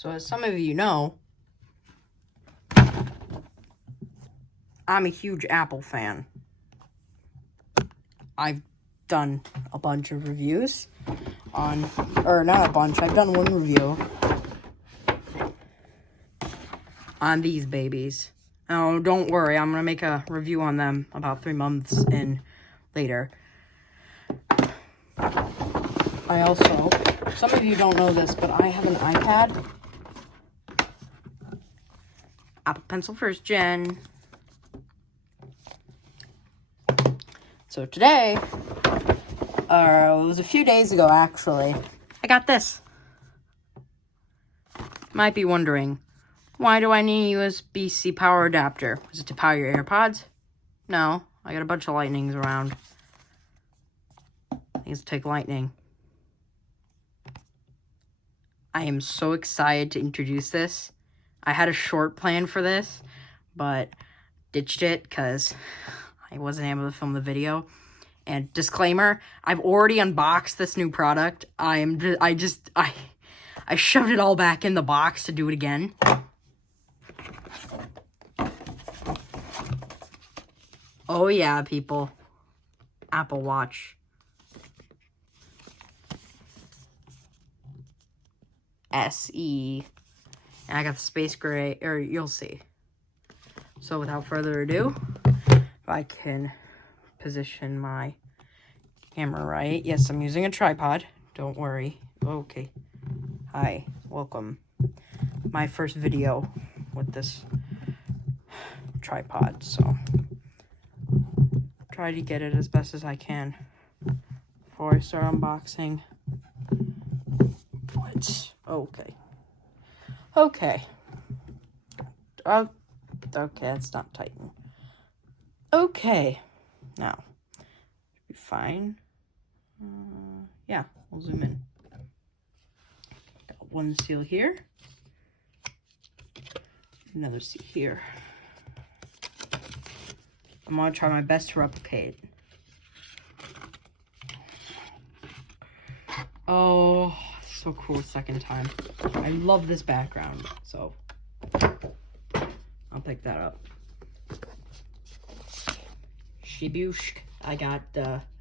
So as some of you know, I'm a huge Apple fan. I've done a bunch of reviews on, or not a bunch, I've done one review on these babies. Oh, don't worry, I'm gonna make a review on them about 3 months in later. I also, some of you don't know this, but I have an iPad. Apple Pencil 1st Gen. So today, it was a few days ago actually, I got this. Might be wondering, why do I need a USB-C power adapter? Was it to power your AirPods? No, I got a bunch of lightnings around. Things take lightning. I am so excited to introduce this. I had a short plan for this, but ditched it because I wasn't able to film the video. And disclaimer, I've already unboxed this new product. I shoved it all back in the box to do it again. Oh yeah, people. Apple Watch. SE. And I got the space gray, or you'll see. So without further ado, if I can position my camera right. Yes, I'm using a tripod. Don't worry. Okay. Hi. Welcome. My first video with this tripod, so try to get it as best as I can before I start unboxing. Okay. Okay. Okay, that's not tighten. Okay. Now, should be fine. Yeah, we'll zoom in. Got one seal here. Another seal here. I'm gonna try my best to replicate. Oh, so cool, second time. I love this background, so I'll pick that up. Shibushk. I got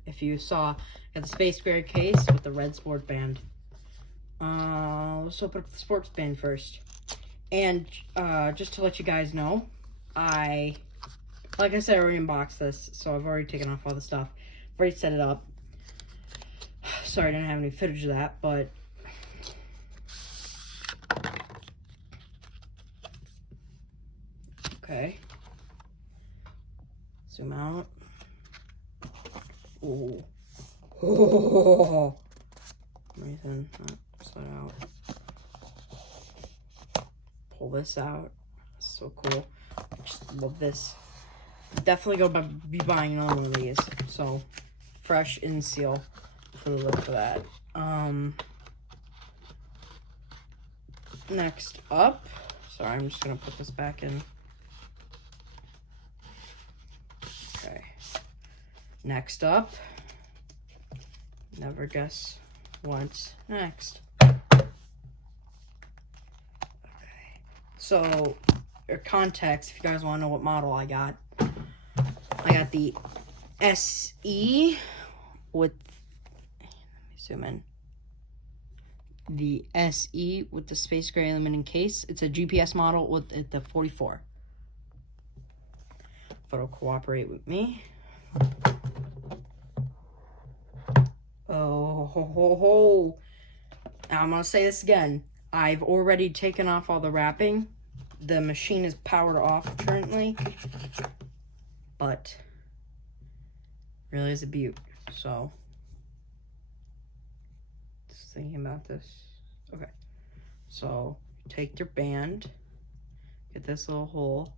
if you saw, I got the space gray case with the red sport band. Let's open up the sports band first. And just to let you guys know, like I said, I already unboxed this, so I've already taken off all the stuff. I've already set it up. Sorry, I didn't have any footage of that, but okay. Zoom out. Ooh. Oh. Everything upside out. Pull this out. That's so cool. I just love this. Definitely go be buying another one of these. So fresh in seal for the look for that. Next up, sorry, I'm just gonna put this back in. Okay. Next up, never guess what's next. Okay. So, for context, if you guys want to know what model I got the SE with, let me zoom in. The SE with the space gray aluminum case. It's a GPS model with the 44. If it'll cooperate with me. Oh, ho, ho, ho. I'm gonna say this again. I've already taken off all the wrapping. The machine is powered off currently, but really is a beaut. So, just thinking about this. Okay, so take your band, get this little hole.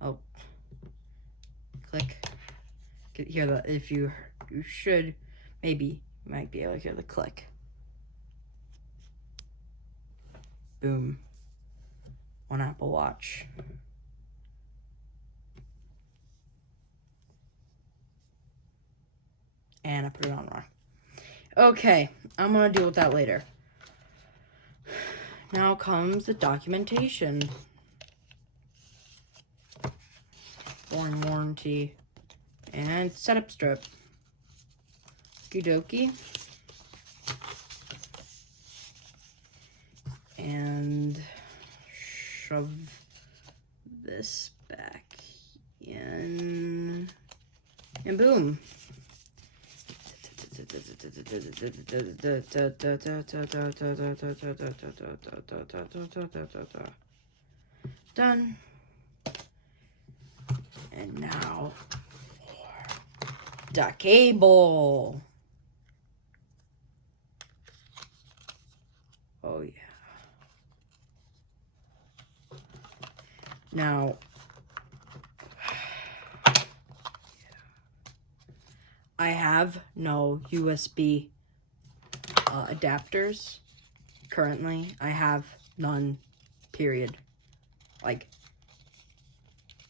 Oh, click. Hear that? If you should, maybe you might be able to hear the click. Boom. One Apple Watch. And I put it on wrong. Okay, I'm gonna deal with that later. Now comes the documentation. Foreign warranty. And setup strip. Okie dokie. And shove this back in. And boom. Done. And now the cable. Oh yeah. Now I have no USB adapters currently. I have none, period. Like,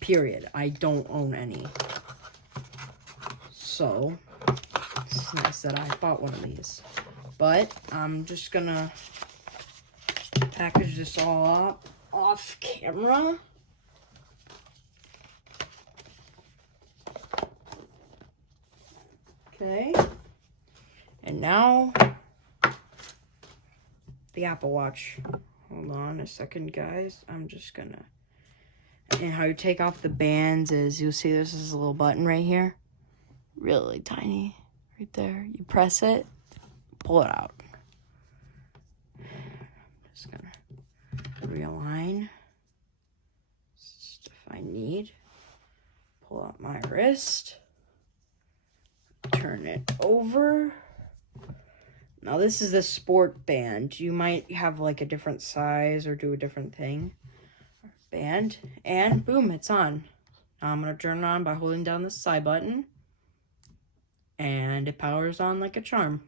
period. I don't own any. So, it's nice that I bought one of these. But, I'm just gonna package this all up off camera. Okay. And now, the Apple Watch. Hold on a second, guys. I'm just gonna... And how you take off the bands is, you'll see there's this little button right here. Really tiny. Right there. You press it, pull it out. Just gonna realign. Just if I need. Pull out my wrist. Turn it over. Now this is the sport band. You might have like a different size or do a different thing. Band. And boom, it's on. Now I'm going to turn it on by holding down the side button. And it powers on like a charm.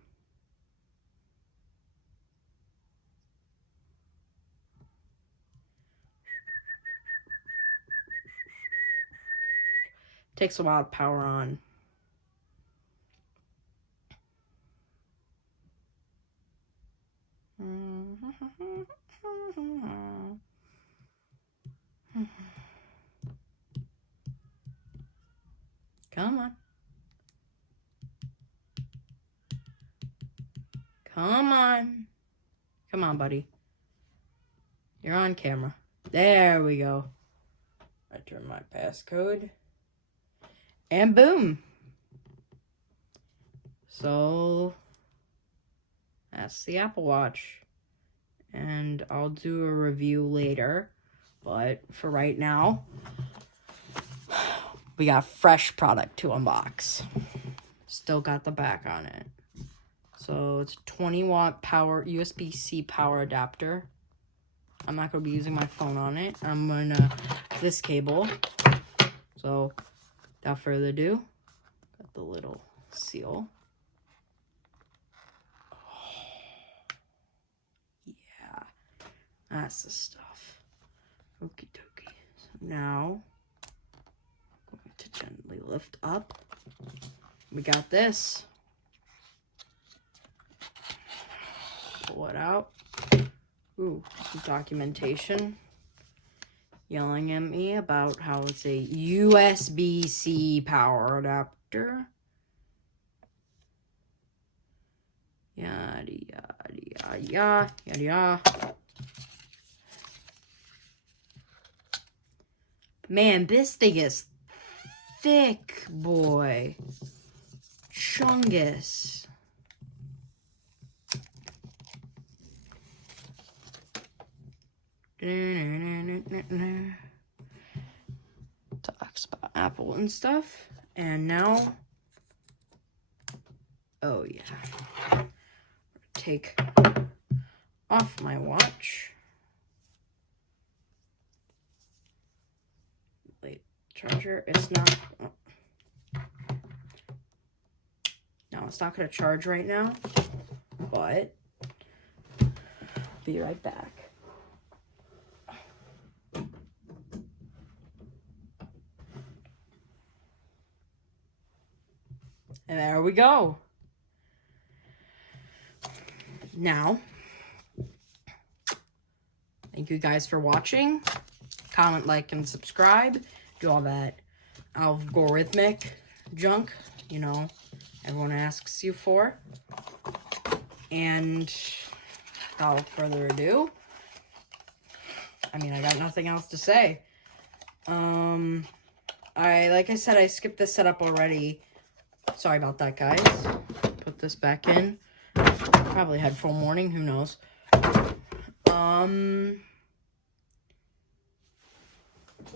Takes a while to power on. Come on. Come on. Come on, buddy. You're on camera. There we go. I turn my passcode. And boom. So, that's the Apple Watch. And I'll do a review later. But for right now, we got fresh product to unbox. Still got the back on it. So it's 20-watt power, USB-C power adapter. I'm not going to be using my phone on it. I'm going to, this cable. So, without further ado, got the little seal. Oh, yeah, that's the stuff. Okie dokie. So now, I'm going to gently lift up. We got this. Pull it out. Ooh, some documentation yelling at me about how it's a USB-C power adapter. Yada, yada, yada, yada, yada, yada. Man, this thing is thick, boy. Chungus. Talks about Apple and stuff. And now, oh yeah, take off my watch. Wait, charger, it's not, oh. No, it's not going to charge right now, but be right back. And there we go. Now, you guys for watching. Comment, like, and subscribe. Do all that algorithmic junk, you know, everyone asks you for. And without further ado, I mean, I got nothing else to say. Like I said, I skipped this setup already. Sorry about that, guys. Put this back in. Probably had full morning, who knows.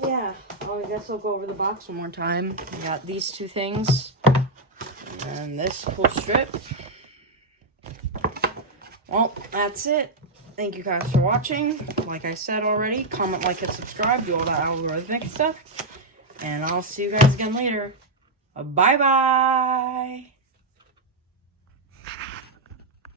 Yeah, I guess I'll go over the box one more time. We got these two things. And this cool strip. Well, that's it. Thank you guys for watching. Like I said already, comment, like, and subscribe. Do all that algorithmic stuff. And I'll see you guys again later. Bye-bye.